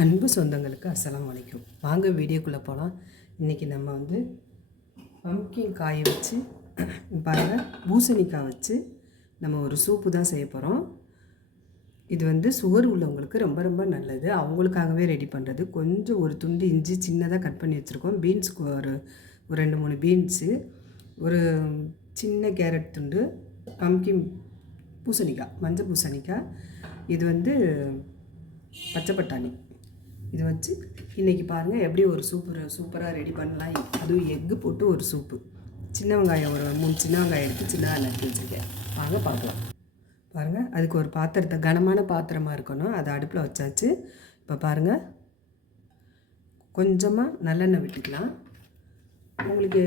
அன்பு சொந்தங்களுக்கு அஸ்லாம் வலைக்கும் வாங்க வீடியோக்குள்ளே போகலாம் இன்றைக்கி நம்ம வந்து பம்கின் காயை வச்சு பாருங்கள் பூசணிக்காய் வச்சு நம்ம ஒரு சூப்பு தான் செய்ய போகிறோம் இது வந்து சுகர் உள்ளவங்களுக்கு ரொம்ப ரொம்ப நல்லது. அவங்களுக்காகவே ரெடி பண்ணுறது கொஞ்சம் ஒரு துண்டு இஞ்சி சின்னதாக கட் பண்ணி வச்சுருக்கோம். பீன்ஸுக்கு ஒரு ஒரு ரெண்டு மூணு பீன்ஸு ஒரு சின்ன கேரட் துண்டு பம்கின் பூசணிக்காய் மஞ்சள் பூசணிக்காய். இது வந்து பச்சை பட்டாணி. இது வச்சு இன்றைக்கி பாருங்கள் எப்படி ஒரு சூப்பர் சூப்பராக ரெடி பண்ணலாம். அதுவும் எக்கு போட்டு ஒரு சூப்பு சின்ன வெங்காயம் ஒரு மூணு சின்ன வெங்காயம் எடுத்து சின்னதாக நறுக்கி வச்சுருக்கேன். வாங்க பார்க்கலாம். பாருங்கள் அதுக்கு ஒரு பாத்திரத்தை கனமான பாத்திரமாக இருக்கணும். அதை அடுப்பில் வச்சாச்சு. இப்போ பாருங்கள் கொஞ்சமாக நல்லெண்ணெய் விட்டுக்கலாம். உங்களுக்கு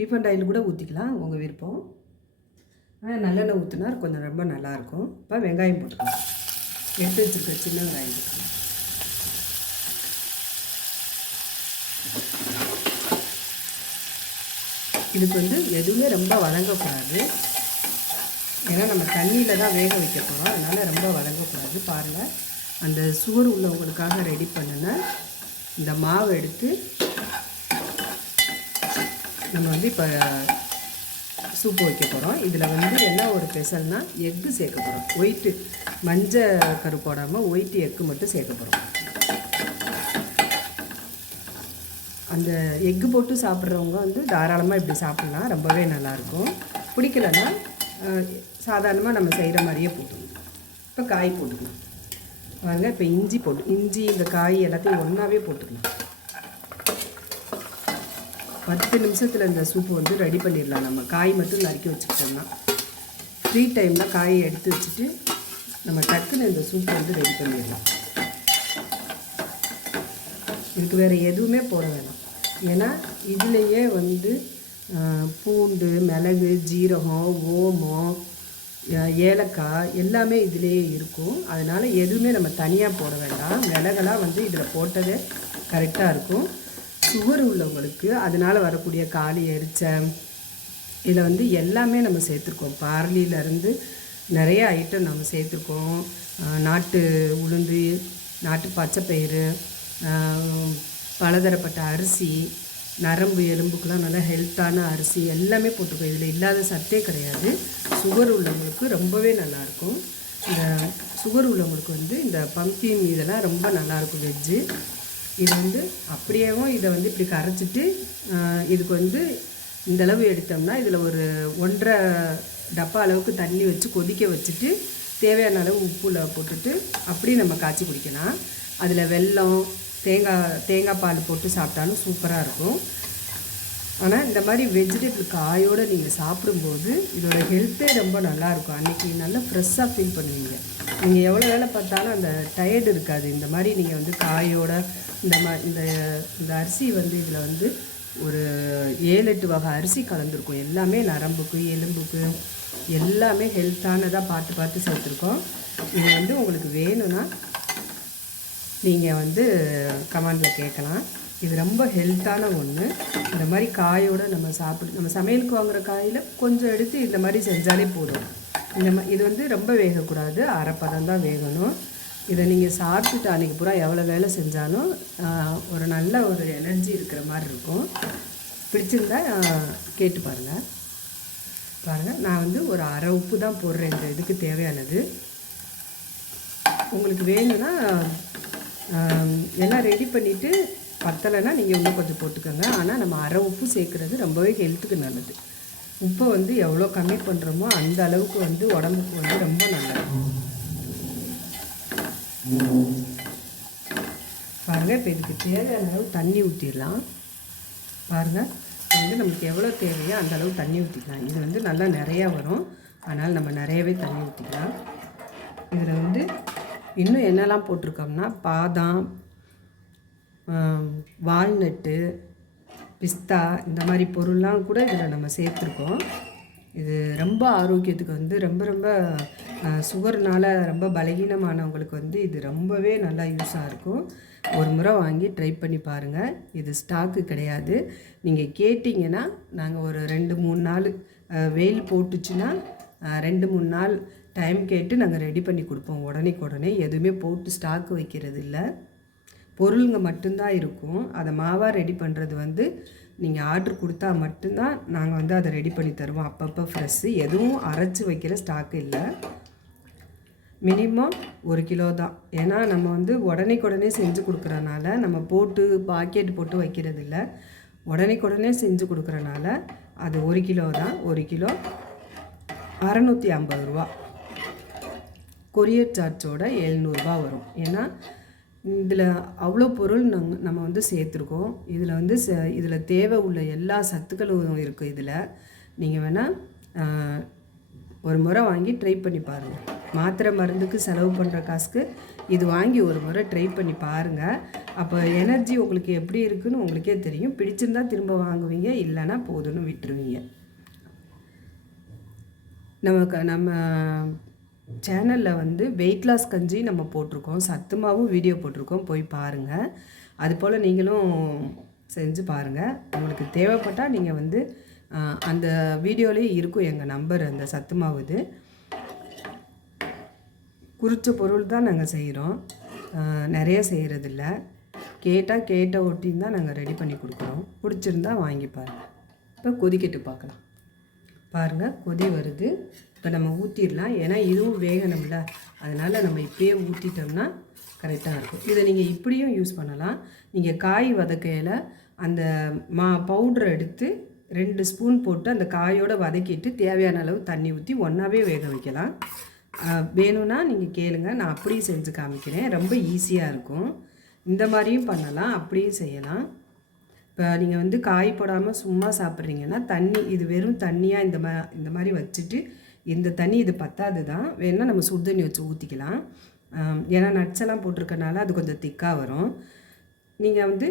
ரீஃபண்ட் ஆயில் கூட ஊற்றிக்கலாம் உங்கள் விருப்பம். ஆனால் நல்லெண்ணெய் ஊற்றினா கொஞ்சம் ரொம்ப நல்லாயிருக்கும் இப்போ வெங்காயம் போட்டுக்கலாம். எடுத்து வச்சுருக்க சின்ன வெங்காயம் போட்டுக்கலாம். இதுக்கு வந்து எதுவுமே ரொம்ப வழங்கக்கூடாது. ஏன்னா நம்ம தண்ணியில் தான் வேக வைக்க போகிறோம் அதனால் ரொம்ப வழங்கக்கூடாது. பாருங்கள் அந்த சுவர் உள்ளவங்களுக்காக ரெடி பண்ணின இந்த மாவு எடுத்து நம்ம வந்து இப்போ சூப்பு வைக்க போகிறோம் இதில் வந்து என்ன ஒரு ஸ்பெஷல்னால் எக்கு சேர்க்க போகிறோம் ஒயிட்டு மஞ்சள் கரு போடாமல் ஒயிட்டு எக்கு மட்டும் சேர்க்க போகிறோம் அந்த எக்கு போட்டு சாப்பிட்றவங்க வந்து தாராளமாக இப்படி சாப்பிட்லாம். ரொம்பவே நல்லாயிருக்கும். பிடிக்கலன்னா சாதாரணமாக நம்ம செய்கிற மாதிரியே போட்டுக்கணும் இப்போ காய் போட்டுக்கணும் வாங்க இப்போ இஞ்சி போட்டு இஞ்சி இந்த காய் எல்லாத்தையும் ஒன்றாவே போட்டுக்கலாம். பத்து நிமிஷத்தில் இந்த சூப்பு வந்து ரெடி பண்ணிடலாம் நம்ம. காய் மட்டும் நறுக்கி வச்சுக்கிட்டோம்னா. ஃப்ரீ டைமில் காயை எடுத்து வச்சுட்டு நம்ம டக்குன்னு இந்த சூப்பு வந்து ரெடி பண்ணிடலாம். இதுக்கு வேறு எதுவுமே போட வேணாம். ஏன்னா இதுலேயே வந்து பூண்டு மிளகு ஜீரகம் ஓமம் ஏலக்காய் எல்லாமே இதிலேயே இருக்கும். அதனால் எதுவுமே நம்ம தனியாக போட வேண்டாம். மிளகெல்லாம் வந்து இதில் போட்டதே கரெக்டாக இருக்கும். சுகர் உள்ளவங்களுக்கு அதனால் வரக்கூடிய காலி எரிச்ச இதில் வந்து எல்லாமே நம்ம சேர்த்துருக்கோம். பார்லியிலேருந்து நிறைய ஐட்டம் நம்ம சேர்த்துருக்கோம். நாட்டு உளுந்து நாட்டு பச்சைப்பயிறு பலதரப்பட்ட அரிசி நரம்பு எலும்புக்கெலாம் நல்லா ஹெல்த்தான அரிசி எல்லாமே போட்டுக்கோ இதில் இல்லாத சத்தே கிடையாது. சுகர் உள்ளவங்களுக்கு ரொம்பவே நல்லாயிருக்கும். இந்த சுகர் உள்ளவங்களுக்கு வந்து இந்த பம்பின் இதெல்லாம் ரொம்ப நல்லாயிருக்கும் வெஜ்ஜு இது வந்து அப்படியேவும் இதை வந்து இப்படி கரைச்சிட்டு இதுக்கு வந்து இந்தளவு எடுத்தோம்னா இதில் ஒரு ஒன்றரை டப்பா அளவுக்கு தண்ணி வச்சு கொதிக்க வச்சுட்டு தேவையான அளவு உப்புல போட்டுட்டு அப்படி நம்ம காய்ச்சி குடிக்கலாம். அதில் வெல்லம் தேங்காய் தேங்காய் பால் போட்டு சாப்பிட்டாலும் சூப்பராக இருக்கும். ஆனால் இந்த மாதிரி வெஜிடபிள் காயோடு நீங்கள் சாப்பிடும்போது இதோட ஹெல்த்தே ரொம்ப நல்லாயிருக்கும் அன்றைக்கி நல்லா ஃப்ரெஷ்ஷாக ஃபீல் பண்ணுவீங்க. நீங்கள் எவ்வளோ வேலை பார்த்தாலும் அந்த டயர்டு இருக்காது. இந்த மாதிரி நீங்கள் வந்து காயோட இந்த மா இந்த இந்த அரிசி வந்து இதில் வந்து ஒரு ஏழு எட்டு வகை அரிசி கலந்துருக்கும். எல்லாமே நரம்புக்கு எலும்புக்கு எல்லாமே ஹெல்த்தானதாக பார்த்து பார்த்து சேர்த்துருக்கோம். இது வந்து உங்களுக்கு வேணும்னா நீங்கள் வந்து கமெண்டில் கேட்கலாம் இது ரொம்ப ஹெல்த்தான ஒன்று இந்த மாதிரி காயோடு நம்ம சாப்பிடு நம்ம சமையலுக்கு வாங்குகிற காயில் கொஞ்சம் எடுத்து இந்த மாதிரி செஞ்சாலே போதும். இந்த மா இது வந்து ரொம்ப வேகக்கூடாது. அரைப்பதம் தான் வேகணும். இதை நீங்கள் சாப்பிட்டுட்டு அன்றைக்கி பூரா எவ்வளோ வேலை செஞ்சாலும் ஒரு நல்ல ஒரு எனர்ஜி இருக்கிற மாதிரி இருக்கும். பிடிச்சிருந்தா கேட்டு பாருங்கள் பாருங்கள் நான் வந்து ஒரு அரை உப்பு தான் போடுறேன். இந்த இதுக்கு தேவையானது. உங்களுக்கு வேணும்னா எல்லாம் ரெடி பண்ணிவிட்டு பத்தலைன்னா நீங்கள் இன்னும் கொஞ்சம் போட்டுக்கோங்க. ஆனால் நம்ம அரை உப்பு சேர்க்குறது ரொம்பவே ஹெல்த்துக்கு நல்லது. உப்பை வந்து எவ்வளோ கம்மி பண்ணுறோமோ அந்த அளவுக்கு வந்து உடம்புக்கு வந்து ரொம்ப நல்லது. பாருங்கள் இப்போ இதுக்கு தேவையான அளவு தண்ணி ஊற்றிடலாம் பாருங்கள் வந்து நமக்கு எவ்வளோ தேவையோ அந்த அளவு தண்ணி ஊற்றிக்கலாம் இது வந்து நல்லா நிறையா வரும். அதனால் நம்ம நிறையவே தண்ணி ஊற்றிக்கலாம் இதில் வந்து இன்னும் என்னெல்லாம் போட்டிருக்கோம்னா பாதாம் வால்நட்டு பிஸ்தா இந்த மாதிரி பொருள்லாம் கூட இதில் நம்ம சேர்த்துருக்கோம். இது ரொம்ப ஆரோக்கியத்துக்கு வந்து ரொம்ப ரொம்ப சுகர்னால் ரொம்ப பலகீனமானவங்களுக்கு வந்து இது ரொம்பவே நல்லா யூஸாக இருக்கும். ஒரு முறை வாங்கி ட்ரை பண்ணி பாருங்கள் இது ஸ்டாக்கு கிடையாது. நீங்கள் கேட்டிங்கன்னா நாங்கள் ஒரு ரெண்டு மூணு நாள் வெயில் போட்டுச்சுன்னா ரெண்டு மூணு நாள் டைம் கேட்டு நாங்கள் ரெடி பண்ணி கொடுப்போம். உடனே உடனே எதுவுமே போட்டு ஸ்டாக் வைக்கிறது இல்லை. பொருளுங்க மட்டும்தான் இருக்கும். அதை மாவாக ரெடி பண்ணுறது வந்து நீங்கள் ஆர்டர் கொடுத்தா மட்டும்தான் நாங்கள் வந்து அதை ரெடி பண்ணி தருவோம். அப்பப்போ ஃப்ரெஷ்ஷு எதுவும் அரைச்சி வைக்கிற ஸ்டாக் இல்லை. மினிமம் ஒரு கிலோ தான். ஏன்னா நம்ம வந்து உடனேக்குடனே செஞ்சு கொடுக்குறனால நம்ம போட்டு பாக்கெட் போட்டு வைக்கிறது இல்லை. உடனேக்குடனே செஞ்சு கொடுக்குறனால அது ஒரு கிலோ தான். ஒரு கிலோ அறநூற்றி ஐம்பது ரூபா. கொரியர் சார்ஜோட எழுநூறுபா வரும். ஏன்னா இதில் அவ்வளோ பொருள் நம் நம்ம வந்து சேர்த்துருக்கோம். இதில் வந்து ச இதில் தேவை உள்ள எல்லா சத்துக்களும் இருக்குது இதில். நீங்கள் வேணால் ஒரு முறை வாங்கி ட்ரை பண்ணி பாருங்கள் மாத்திரை மருந்துக்கு செலவு பண்ணுற காசுக்கு இது வாங்கி ஒரு முறை ட்ரை பண்ணி பாருங்கள் அப்போ எனர்ஜி உங்களுக்கு எப்படி இருக்குன்னு உங்களுக்கே தெரியும். பிடிச்சிருந்தா திரும்ப வாங்குவீங்க இல்லைன்னா போதும்னு விட்டுருவீங்க. நமக்கு நம்ம சேனலில் வந்து வெயிட் லாஸ் கஞ்சி நம்ம போட்டிருக்கோம். சத்துமாவும் வீடியோ போட்டிருக்கோம். போய் பாருங்கள் அது போல் நீங்களும் செஞ்சு பாருங்கள் உங்களுக்கு தேவைப்பட்டால் நீங்கள் வந்து அந்த வீடியோலேயே இருக்கும் எங்கள் நம்பர் அந்த சத்துமாவுது இது. குறித்த பொருள் தான் நாங்கள் செய்கிறோம் நிறைய செய்கிறதில்ல கேட்டால் கேட்ட ஒட்டின்னு தான் நாங்கள் ரெடி பண்ணி கொடுக்குறோம். பிடிச்சிருந்தா வாங்கி பாருங்கள் இப்போ கொதிக்கிட்டு பார்க்கலாம். பாருங்கள் கொதி வருது. இப்போ நம்ம ஊற்றிடலாம் ஏன்னா இதுவும் வேகணும்ல. அதனால் நம்ம இப்படியே ஊற்றிட்டோம்னா கரெக்டாக இருக்கும். இதை நீங்கள் இப்படியும் யூஸ் பண்ணலாம். நீங்கள் காய் வதக்கையில் அந்த மா பவுடரை எடுத்து ரெண்டு ஸ்பூன் போட்டு அந்த காயோடு வதக்கிட்டு தேவையான அளவு தண்ணி ஊற்றி ஒன்றாவே வேக வைக்கலாம். வேணும்னா நீங்கள் கேளுங்க. நான் அப்படியும் செஞ்சு காமிக்கிறேன். ரொம்ப ஈஸியாக இருக்கும். இந்த மாதிரியும் பண்ணலாம். அப்படியும் செய்யலாம். இப்போ நீங்கள் வந்து காய் போடாமல் சும்மா சாப்பிட்றீங்கன்னா தண்ணி இது வெறும் தண்ணியாக இந்த மா இந்த மாதிரி வச்சுட்டு இந்த தண்ணி இது பத்தாது தான் வேணால் நம்ம சுடு தண்ணி வச்சு ஊற்றிக்கலாம் ஏன்னா nuts எல்லாம் போட்டிருக்கனால அது கொஞ்சம் திக்காக வரும். நீங்கள் வந்து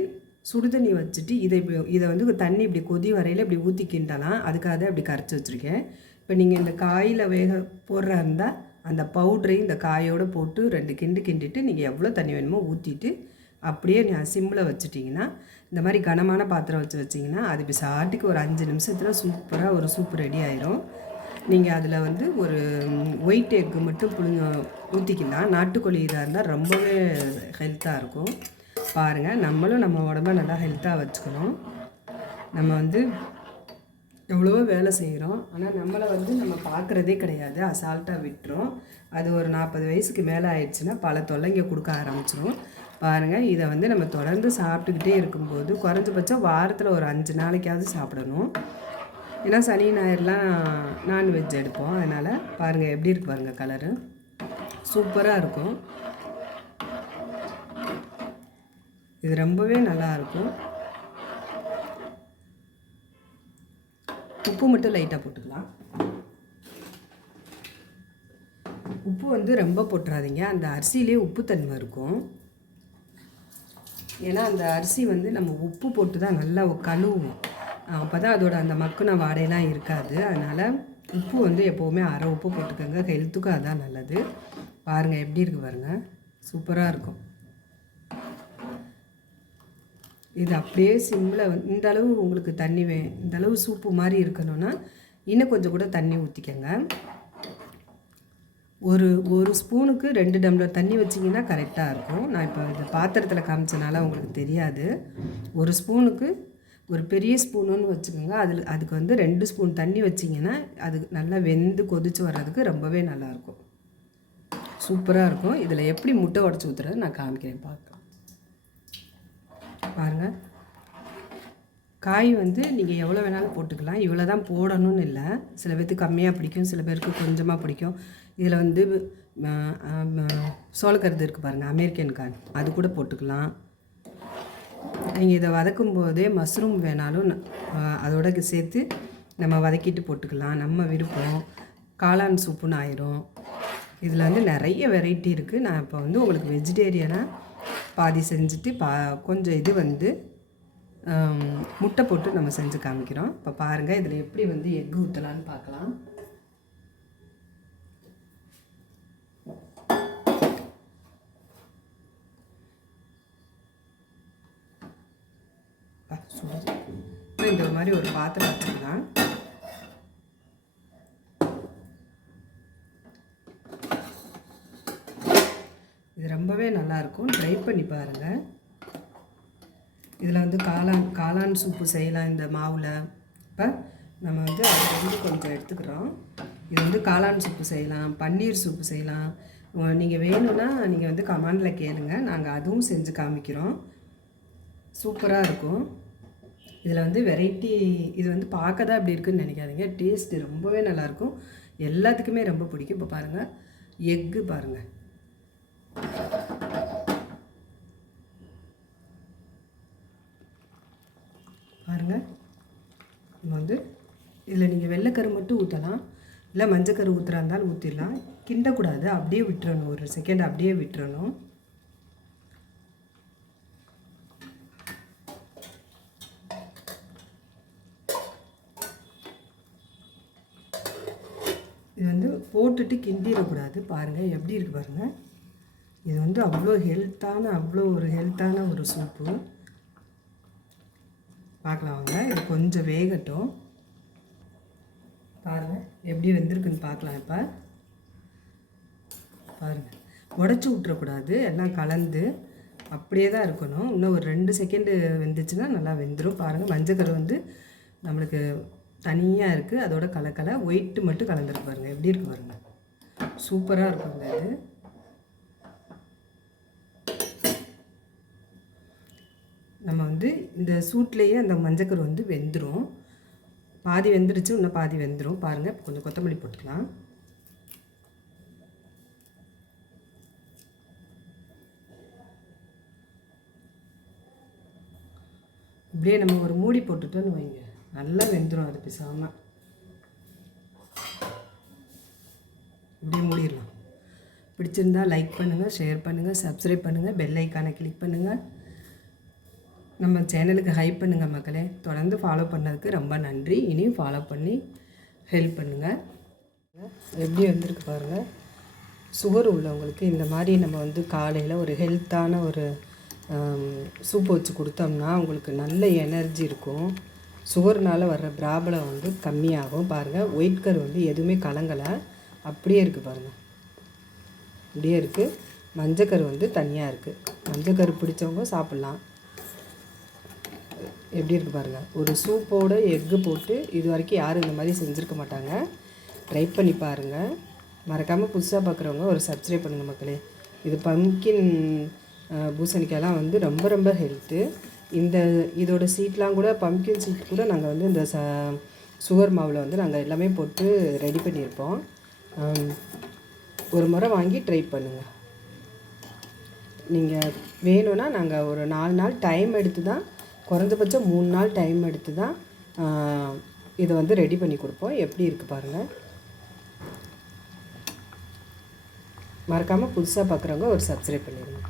சுடு தண்ணி வச்சுட்டு இதை இப்படி இதை வந்து தண்ணி இப்படி கொதி வரையில் இப்படி ஊற்றி கிண்டலாம். அதுக்காக தான் இப்படி கரைச்சி வச்சுருக்கேன். இப்போ நீங்கள் இந்த காயில் வேக போடுறா இருந்தால் அந்த பவுட்ரையும் இந்த காயோடு போட்டு ரெண்டு கிண்டு கிண்டிட்டு நீங்கள் எவ்வளோ தண்ணி வேணுமோ ஊற்றிட்டு அப்படியே நான் சிம்மில் வச்சுட்டிங்கன்னா இந்த மாதிரி கனமான பாத்திரம் வச்சு வச்சிங்கன்னா அது இப்படி சாட்டுக்கு ஒரு அஞ்சு நிமிஷத்தில் சூப்பராக ஒரு சூப் ரெடி ஆயிரும். நீங்கள் அதில் வந்து ஒரு ஒயிட் எக்கு மட்டும் புழுங்க ஊற்றிக்கலாம் நாட்டுக்கோழி இதாக இருந்தால் ரொம்பவே ஹெல்த்தாக இருக்கும். பாருங்கள் நம்மளும் நம்ம உடம்ப நல்லா ஹெல்த்தாக வச்சுக்கணும். நம்ம வந்து எவ்வளவோ வேலை செய்கிறோம் ஆனால் நம்மளை வந்து நம்ம பார்க்குறதே கிடையாது. அசால்ட்டாக விட்டுரும். அது ஒரு நாற்பது வயசுக்கு மேலே ஆயிடுச்சுன்னா பல தொல்லைங்க கொடுக்க ஆரம்பிச்சிடும் பாருங்கள் இதை வந்து நம்ம தொடர்ந்து சாப்பிட்டுக்கிட்டே இருக்கும்போது குறைஞ்சபட்சம் வாரத்தில் ஒரு அஞ்சு நாளைக்காவது சாப்பிடணும். ஏன்னா சனி ஞாயிறுலாம் நான்வெஜ் எடுப்போம். அதனால் பாருங்கள் எப்படி இருக்கு பாருங்கள் கலரு சூப்பராக இருக்கும். இது ரொம்பவே நல்லா இருக்கும். உப்பு மட்டும் லைட்டாக போட்டுக்கலாம். உப்பு வந்து ரொம்ப போட்டுறாதீங்க. அந்த அரிசியிலே உப்புத்தன்மை இருக்கும். ஏன்னா அந்த அரிசி வந்து நம்ம உப்பு போட்டு தான் நல்லா கழுவுவோம். அப்போ தான் அதோட அந்த மக்குன வாடையெல்லாம் இருக்காது. அதனால் உப்பு வந்து எப்போவுமே அரை உப்பு போட்டுக்கோங்க. ஹெல்த்துக்கும் அதான் நல்லது. பாருங்கள் எப்படி இருக்குது பாருங்கள் சூப்பராக இருக்கும். இது அப்படியே சிம்மில் இந்த அளவு உங்களுக்கு தண்ணி வே இந்த அளவு சூப்பு மாதிரி இருக்கணும்னா இன்னும் கொஞ்சம் கூட தண்ணி ஊற்றிக்கங்க ஒரு ஒரு ஸ்பூனுக்கு ரெண்டு டம்ளர் தண்ணி வச்சிங்கன்னா கரெக்டாக இருக்கும். நான் இப்போ இந்த பாத்திரத்தில் காமிச்சனால உங்களுக்கு தெரியாது. ஒரு ஸ்பூனுக்கு ஒரு பெரிய ஸ்பூனுன்னு வச்சுக்கோங்க. அதில் அதுக்கு வந்து ரெண்டு ஸ்பூன் தண்ணி வச்சிங்கன்னா அது நல்லா வெந்து கொதிச்சு வர்றதுக்கு ரொம்பவே நல்லாயிருக்கும். சூப்பராக இருக்கும். இதில் எப்படி முட்டை உடச்சி ஊற்றுறது நான் காமிக்கிறேன். பார்க்கலாம். பாருங்கள் காய் வந்து நீங்கள் எவ்வளோ வேணாலும் போட்டுக்கலாம். இவ்வளோ தான் போடணும்னு இல்லை. சில பேர்த்துக்கு கம்மியாக பிடிக்கும். சில பேருக்கு கொஞ்சமாக பிடிக்கும். இதில் வந்து சோளக்கருது இருக்குது பாருங்கள் அமெரிக்கன் கார்ன் அது கூட போட்டுக்கலாம். நீங்கள் இதை வதக்கும் போதே மஷ்ரூம் வேணாலும் அதோட சேர்த்து நம்ம வதக்கிட்டு போட்டுக்கலாம். நம்ம விருப்பம் காளான் சூப்புன்னு ஆயிரும். இதில் வந்து நிறைய வெரைட்டி இருக்குது நான் இப்போ வந்து உங்களுக்கு வெஜிடேரியனாக பாதி செஞ்சுட்டு பா கொஞ்சம் இது வந்து முட்டை போட்டு நம்ம செஞ்சு காமிக்கிறோம். இப்போ பாருங்கள் இதில் எப்படி வந்து எக் ஊற்றலான்னு பார்க்கலாம் அப்பா, சுடுது. முன்னாடி ஒரு பாத்திரம் வச்சுக்கலாம் இது ரொம்பவே நல்லாயிருக்கும். ட்ரை பண்ணி பாருங்கள் இதில் வந்து காளான் காளான் சூப்பு செய்யலாம் இந்த மாவில். இப்போ நம்ம வந்து அதை வந்து கொஞ்சம் எடுத்துக்கிறோம். இது வந்து காளான் சூப்பு செய்யலாம் பன்னீர் சூப்பு செய்யலாம். நீங்கள் வேணும்னா நீங்கள் வந்து கமாண்டில் கேளுங்கள் நாங்கள் அதுவும் செஞ்சு காமிக்கிறோம். சூப்பராக இருக்கும். இதில் வந்து வெரைட்டி இது வந்து பார்க்க தான் அப்படி இருக்குன்னு நினைக்காதீங்க. டேஸ்ட்டு ரொம்பவே நல்லாயிருக்கும். எல்லாத்துக்குமே ரொம்ப பிடிக்கும். இப்போ பாருங்கள் எக்கு பாருங்கள் பாருங்கள் நம்ம வந்து இதில் நீங்கள் வெள்ளைக்கரு மட்டும் ஊற்றலாம் இல்லை மஞ்சக்கரு ஊற்றுறா இருந்தாலும் ஊற்றிடலாம் கிண்டக்கூடாது. அப்படியே விட்டுறணும். ஒரு செகண்ட் அப்படியே விட்டுறணும் இது வந்து போட்டுட்டு கிண்டிடக்கூடாது. பாருங்கள் எப்படி இருக்கு பாருங்கள் இது வந்து அவ்வளோ ஹெல்த்தான அவ்வளோ ஒரு ஹெல்த்தான ஒரு சூப்பு பார்க்கலாம் வாங்க. இது கொஞ்சம் வேகட்டும். பாருங்கள் எப்படி வெந்திருக்குன்னு பார்க்கலாம் இப்போ. பாருங்கள் உடச்சி விட்டுறக்கூடாது எல்லாம் கலந்து அப்படியே தான் இருக்கணும். இன்னும் ஒரு ரெண்டு செகண்டு வெந்துச்சுன்னா நல்லா வெந்துடும் பாருங்கள் மஞ்சக்கரை வந்து நம்மளுக்கு தனியாக இருக்குது அதோட கலக்கலை. ஒயிட்டு மட்டும் கலந்துருக்கு பாருங்கள் எப்படி இருக்கு பாருங்கள் சூப்பராக இருக்குங்க இது. நம்ம வந்து இந்த சூட்லேயே அந்த மஞ்சக்கரு வந்து வெந்துடும் பாதி வெந்துருச்சு இன்னும் பாதி வெந்துடும் பாருங்கள் இப்போ கொஞ்சம் கொத்தமல்லி போட்டுக்கலாம். இப்படியே நம்ம ஒரு மூடி போட்டுட்டோன்னு வைங்க. நல்லா வெந்துடும் அது பிசாமல் இப்படியே மூடிடலாம். பிடிச்சிருந்தா லைக் பண்ணுங்கள் ஷேர் பண்ணுங்கள் சப்ஸ்கிரைப் பண்ணுங்கள் பெல் ஐக்கானை கிளிக் பண்ணுங்கள் நம்ம சேனலுக்கு ஹைப் பண்ணுங்கள் மக்களே. தொடர்ந்து ஃபாலோ பண்ணதுக்கு ரொம்ப நன்றி. இனியும் ஃபாலோ பண்ணி ஹெல்ப் பண்ணுங்கள் எப்படி வந்திருக்கு பாருங்கள் சுகர் உள்ளவங்களுக்கு இந்த மாதிரி நம்ம வந்து காலையில் ஒரு ஹெல்த்தான ஒரு சூப் வச்சு கொடுத்தோம்னா அவங்களுக்கு நல்ல எனர்ஜி இருக்கும். சுவர்னால் வர்ற ப்ராப்ளம் வந்து கம்மியாகும். பாருங்கள் ஒயிட் கரு வந்து எதுவுமே கலங்கலை. அப்படியே இருக்குது பாருங்கள் அப்படியே இருக்குது மஞ்சக்கரு வந்து தனியாக இருக்குது மஞ்சக்கரு பிடிச்சவங்க சாப்பிட்லாம். எப்படி இருக்குது பாருங்கள் ஒரு சூப்போட எக்கு போட்டு இது வரைக்கும் யாரும் இந்த மாதிரி செஞ்சுருக்க மாட்டாங்க. ட்ரை பண்ணி பாருங்கள் மறக்காமல் புதுசாக பார்க்குறவங்க ஒரு சப்ஸ்கிரைப் பண்ணுங்கள் மக்களே. இது பம்கின் பூசணிக்காயெலாம் வந்து ரொம்ப ரொம்ப ஹெல்த்து இந்த இதோட சீட்லாம் கூட பம்கின் சீட் கூட நாங்கள் வந்து இந்த ச சுகர் மாவில் வந்து நாங்கள் எல்லாமே போட்டு ரெடி பண்ணியிருப்போம். ஒரு முறை வாங்கி ட்ரை பண்ணுங்கள் நீங்கள் வேணும்னா நாங்கள் ஒரு நாலு நாள் டைம் எடுத்து தான் குறைஞ்சபட்சம் மூணு நாள் டைம் எடுத்து தான் இதை வந்து ரெடி பண்ணி கொடுப்போம். எப்படி இருக்குது பாருங்கள் மறக்காமல் புதுசாக பார்க்குறவங்க ஒரு சப்ஸ்கிரைப் பண்ணிடுங்க